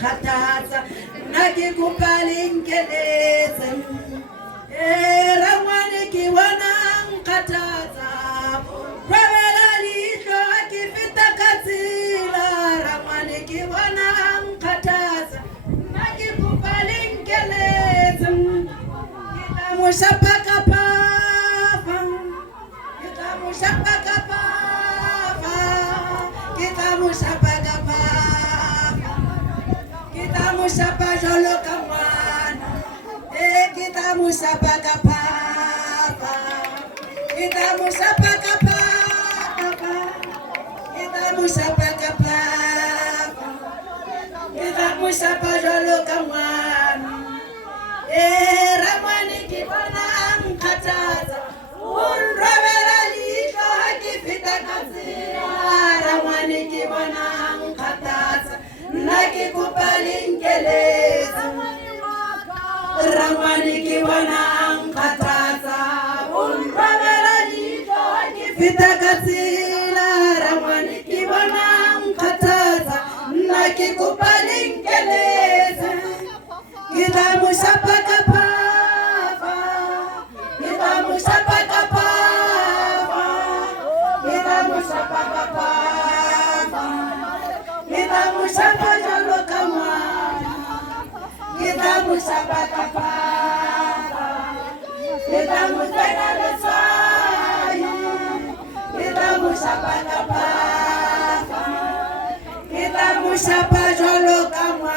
nkgathatsa nna ke kopa le nkeletse rangwane ke bona nkgathatsa robela leihlo ke feta ka tsela rangwane ke bona nkgathatsa nna ke kopa le nkeletse ke tla mo shapa ka papa ke tla mo shapa ka papa ke tla mo shapa ka papa ke tla mo shapa jalo ka ngwana ke tla mo shapa ka papa ke tla mo shapa ka papa ke tla mo shapa ka papa ke tla mo shapa jalo ka ngwana rangwane ke bona nkgathatsa o nrobela leihlo ha ke feta ka tsela rangwane ke bona nkgathatsa nna ke kopa le nkeletse rangwane ke bona nkgathatsa o nrobela leihlo ha ke feta ka tsela rangwane ke bona nkgathatsa nna ke kopa le nkeletse ke tla mo shapa ka papa ke tla mo shapa ka papa ke tla mo shapa ka papa ke tla mo shapa jalo ka ngwana ke tla mo shapa ka papa ke tla mo tsena letswai ke tla mo shapa ka papa ke tla mo shapa jalo ka ngwana